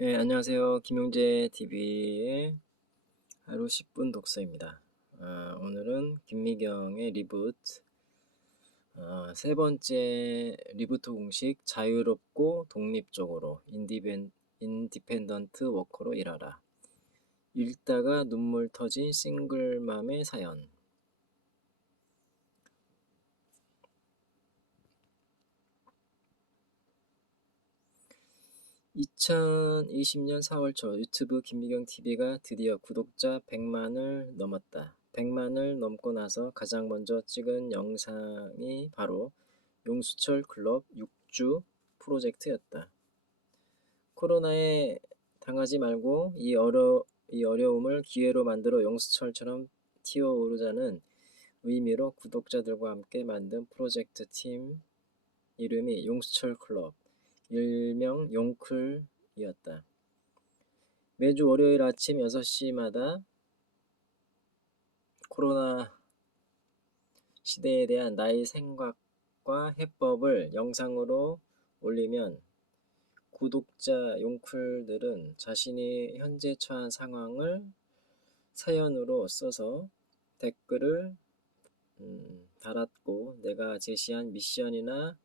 네, 안녕하세요. 김용재 TV의 하루 10분 독서입니다. 오늘은 김미경의 리부트, 세 번째 리부트 공식 자유롭고 독립적으로 인디펜던트 워커로 일하라. 읽다가 눈물 터진 싱글맘의 사연. 2020년 4월 초 유튜브 김미경 TV가 드디어 구독자 100만을 넘었다. 100만을 넘고 나서 가장 먼저 찍은 영상이 바로 용수철 클럽 6주 프로젝트였다. 코로나에 당하지 말고 이 어려움을 기회로 만들어 용수철처럼 튀어오르자는 의미로 구독자들과 함께 만든 프로젝트 팀 이름이 용수철 클럽, 일명 용클이었다. 매주 월요일 아침 6시마다 코로나 시대에 대한 나의 생각과 해법을 영상으로 올리면 구독자 용클들은 자신이 현재 처한 상황을 사연으로 써서 댓글을 달았고, 내가 제시한 미션이나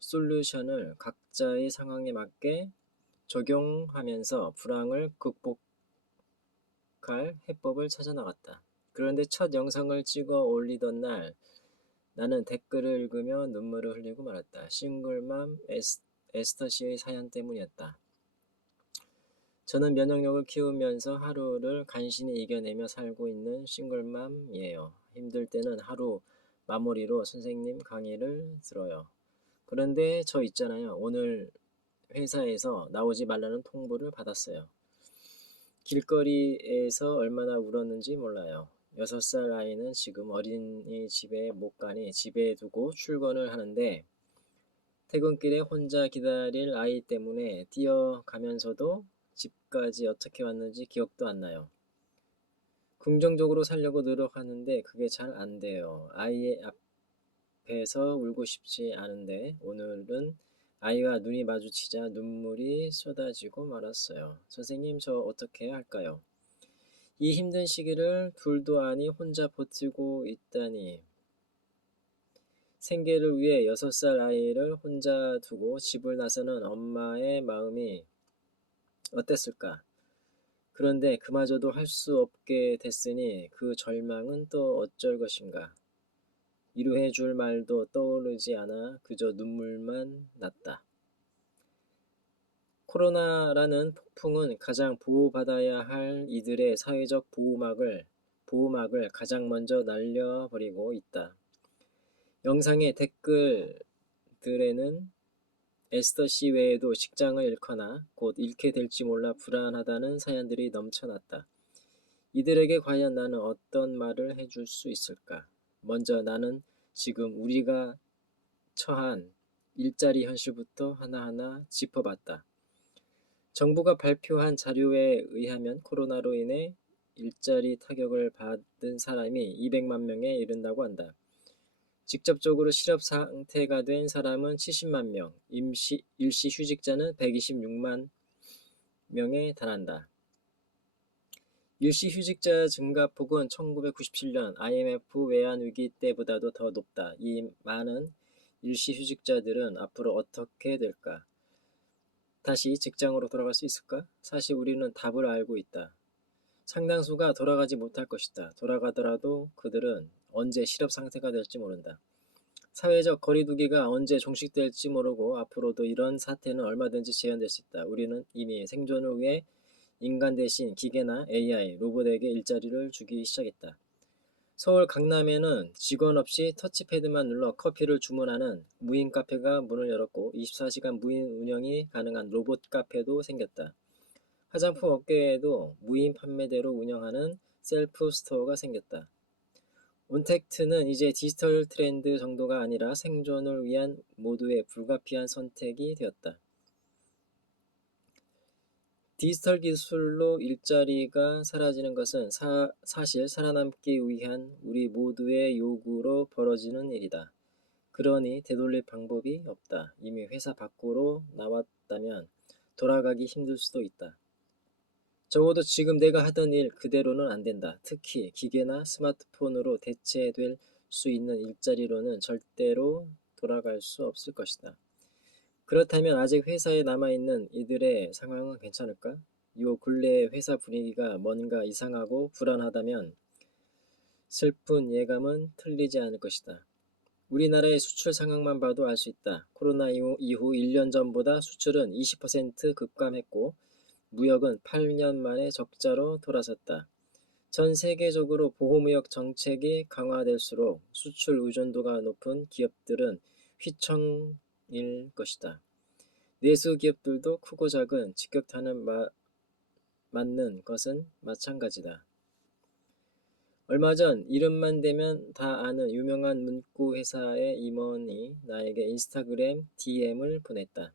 솔루션을 각자의 상황에 맞게 적용하면서 불황을 극복할 해법을 찾아 나갔다. 그런데 첫 영상을 찍어 올리던 날 나는 댓글을 읽으며 눈물을 흘리고 말았다. 싱글맘 에스터 씨의 사연 때문이었다. 저는 면역력을 키우면서 하루를 간신히 이겨내며 살고 있는 싱글맘이에요. 힘들 때는 하루 마무리로 선생님 강의를 들어요. 그런데 저 있잖아요. 오늘 회사에서 나오지 말라는 통보를 받았어요. 길거리에서 얼마나 울었는지 몰라요. 6살 아이는 지금 어린이집에 못 가니 집에 두고 출근을 하는데 퇴근길에 혼자 기다릴 아이 때문에 뛰어가면서도 집까지 어떻게 왔는지 기억도 안 나요. 긍정적으로 살려고 노력하는데 그게 잘 안 돼요. 아이의 앞에서 울고 싶지 않은데 오늘은 아이와 눈이 마주치자 눈물이 쏟아지고 말았어요. 선생님, 저 어떻게 해야 할까요? 이 힘든 시기를 둘도 아니 혼자 버티고 있다니. 생계를 위해 6살 아이를 혼자 두고 집을 나서는 엄마의 마음이 어땠을까? 그런데 그마저도 할 수 없게 됐으니 그 절망은 또 어쩔 것인가? 위로해 줄 말도 떠오르지 않아 그저 눈물만 났다. 코로나라는 폭풍은 가장 보호받아야 할 이들의 사회적 보호막을 가장 먼저 날려버리고 있다. 영상의 댓글들에는 에스더 씨 외에도 직장을 잃거나 곧 잃게 될지 몰라 불안하다는 사연들이 넘쳐났다. 이들에게 과연 나는 어떤 말을 해줄 수 있을까? 먼저 나는 지금 우리가 처한 일자리 현실부터 하나하나 짚어봤다. 정부가 발표한 자료에 의하면 코로나로 인해 일자리 타격을 받은 사람이 200만 명에 이른다고 한다. 직접적으로 실업 상태가 된 사람은 70만 명, 일시 휴직자는 126만 명에 달한다. 일시 휴직자 증가폭은 1997년 IMF 외환위기 때보다도 더 높다. 이 많은 일시 휴직자들은 앞으로 어떻게 될까? 다시 직장으로 돌아갈 수 있을까? 사실 우리는 답을 알고 있다. 상당수가 돌아가지 못할 것이다. 돌아가더라도 그들은 언제 실업 상태가 될지 모른다. 사회적 거리두기가 언제 종식될지 모르고 앞으로도 이런 사태는 얼마든지 재현될 수 있다. 우리는 이미 생존을 위해 인간 대신 기계나 AI, 로봇에게 일자리를 주기 시작했다. 서울 강남에는 직원 없이 터치패드만 눌러 커피를 주문하는 무인 카페가 문을 열었고 24시간 무인 운영이 가능한 로봇 카페도 생겼다. 화장품 업계에도 무인 판매대로 운영하는 셀프 스토어가 생겼다. 온택트는 이제 디지털 트렌드 정도가 아니라 생존을 위한 모두의 불가피한 선택이 되었다. 디지털 기술로 일자리가 사라지는 것은 사실 살아남기 위한 우리 모두의 요구로 벌어지는 일이다. 그러니 되돌릴 방법이 없다. 이미 회사 밖으로 나왔다면 돌아가기 힘들 수도 있다. 적어도 지금 내가 하던 일 그대로는 안 된다. 특히 기계나 스마트폰으로 대체될 수 있는 일자리로는 절대로 돌아갈 수 없을 것이다. 그렇다면 아직 회사에 남아있는 이들의 상황은 괜찮을까? 요 근래의 회사 분위기가 뭔가 이상하고 불안하다면 슬픈 예감은 틀리지 않을 것이다. 우리나라의 수출 상황만 봐도 알 수 있다. 코로나 이후 1년 전보다 수출은 20% 급감했고 무역은 8년 만에 적자로 돌아섰다. 전 세계적으로 보호무역 정책이 강화될수록 수출 의존도가 높은 기업들은 휘청일 것이다. 내수 기업들도 크고 작은 직격탄은 맞는 것은 마찬가지다. 얼마 전 이름만 대면 다 아는 유명한 문구 회사의 임원이 나에게 인스타그램 DM을 보냈다.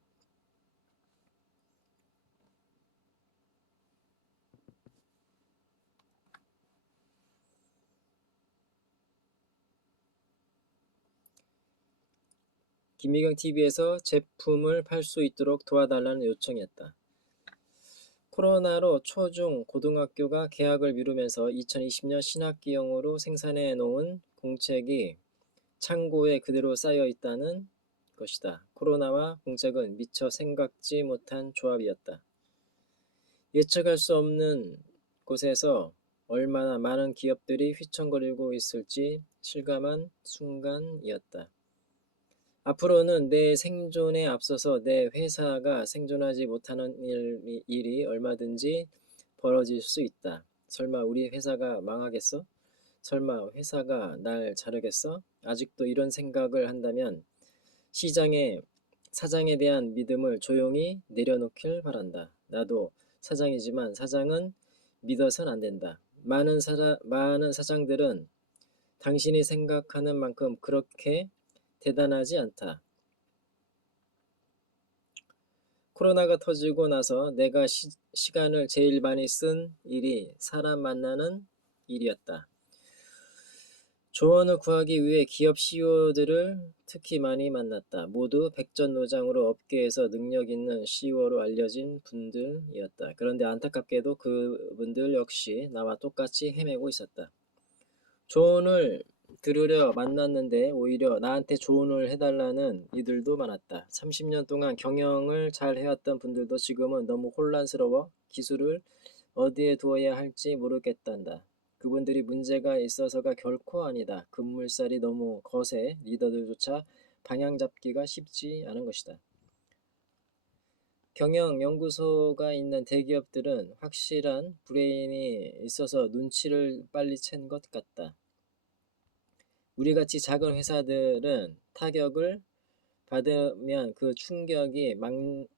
김미경 TV에서 제품을 팔 수 있도록 도와달라는 요청이었다. 코로나로 초중 고등학교가 개학을 미루면서 2020년 신학기용으로 생산해 놓은 공책이 창고에 그대로 쌓여 있다는 것이다. 코로나와 공책은 미처 생각지 못한 조합이었다. 예측할 수 없는 곳에서 얼마나 많은 기업들이 휘청거리고 있을지 실감한 순간이었다. 앞으로는 내 생존에 앞서서 내 회사가 생존하지 못하는 일이 얼마든지 벌어질 수 있다. 설마 우리 회사가 망하겠어? 설마 회사가 날 자르겠어? 아직도 이런 생각을 한다면 사장에 대한 믿음을 조용히 내려놓길 바란다. 나도 사장이지만 사장은 믿어선 안 된다. 많은 사장들은 당신이 생각하는 만큼 그렇게 대단하지 않다. 코로나가 터지고 나서 내가 시간을 제일 많이 쓴 일이 사람 만나는 일이었다. 조언을 구하기 위해 기업 CEO들을 특히 많이 만났다. 모두 백전노장으로 업계에서 능력 있는 CEO로 알려진 분들이었다. 그런데 안타깝게도 그분들 역시 나와 똑같이 헤매고 있었다. 조언을 들으려 만났는데 오히려 나한테 조언을 해달라는 이들도 많았다. 30년 동안 경영을 잘 해왔던 분들도 지금은 너무 혼란스러워 기술을 어디에 두어야 할지 모르겠단다. 그분들이 문제가 있어서가 결코 아니다. 급물살이 너무 거세 리더들조차 방향 잡기가 쉽지 않은 것이다. 경영연구소가 있는 대기업들은 확실한 브레인이 있어서 눈치를 빨리 챈 것 같다. 우리같이 작은 회사들은 타격을 받으면 그 충격이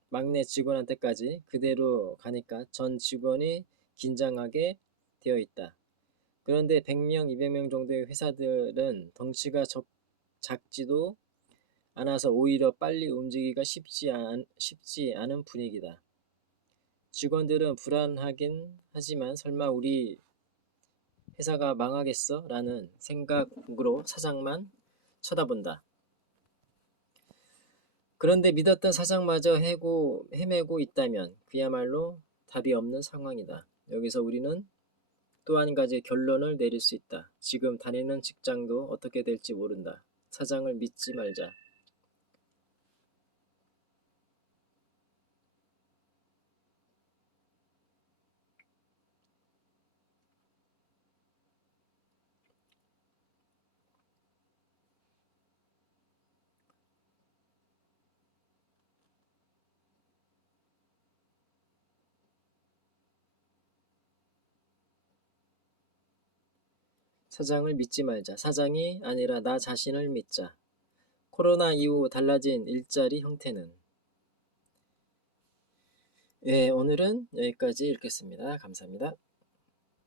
막내 직원한테까지 그대로 가니까 전 직원이 긴장하게 되어 있다. 그런데 100명, 200명 정도의 회사들은 덩치가 작지도 않아서 오히려 빨리 움직이기가 쉽지 않은 분위기다. 직원들은 불안하긴 하지만 설마 우리 회사가 망하겠어? 라는 생각으로 사장만 쳐다본다. 그런데 믿었던 사장마저 헤매고 있다면 그야말로 답이 없는 상황이다. 여기서 우리는 또 한 가지 결론을 내릴 수 있다. 지금 다니는 직장도 어떻게 될지 모른다. 사장을 믿지 말자. 사장을 믿지 말자. 사장이 아니라 나 자신을 믿자. 코로나 이후 달라진 일자리 형태는? 예, 오늘은 여기까지 읽겠습니다. 감사합니다.